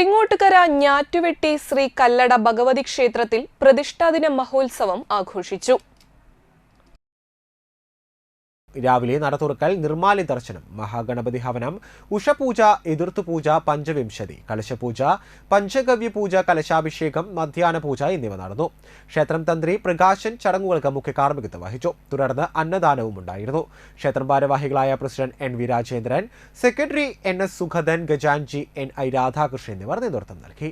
പെരിങ്ങോട്ടുകര ഞാറ്റുവെട്ടി ശ്രീ കല്ലട ഭഗവതി ക്ഷേത്രത്തിൽ പ്രതിഷ്ഠാദിന മഹോത്സവം ആഘോഷിച്ചു. രാവിലെ നട തുറക്കൽ, നിർമ്മാല്യ ദർശനം, മഹാഗണപതി ഹവനം, ഉഷപൂജ, എതിർത്തുപൂജ, പഞ്ചവിംശതി, കലശപൂജ, പഞ്ചഗവ്യ പൂജ, കലശാഭിഷേകം, മധ്യാഹ്ന പൂജ എന്നിവ നടന്നു. ക്ഷേത്രം തന്ത്രി പ്രകാശൻ ചടങ്ങുകൾക്ക് മുഖ്യ കാർമ്മികത്വം വഹിച്ചു. തുടർന്ന് അന്നദാനവും ഉണ്ടായിരുന്നു. ക്ഷേത്രം ഭാരവാഹികളായ president NV Rajendran, secretary NS സുഖദൻ, ഗജാൻജി NI Radhakrishnan എന്നിവർ നേതൃത്വം നൽകി.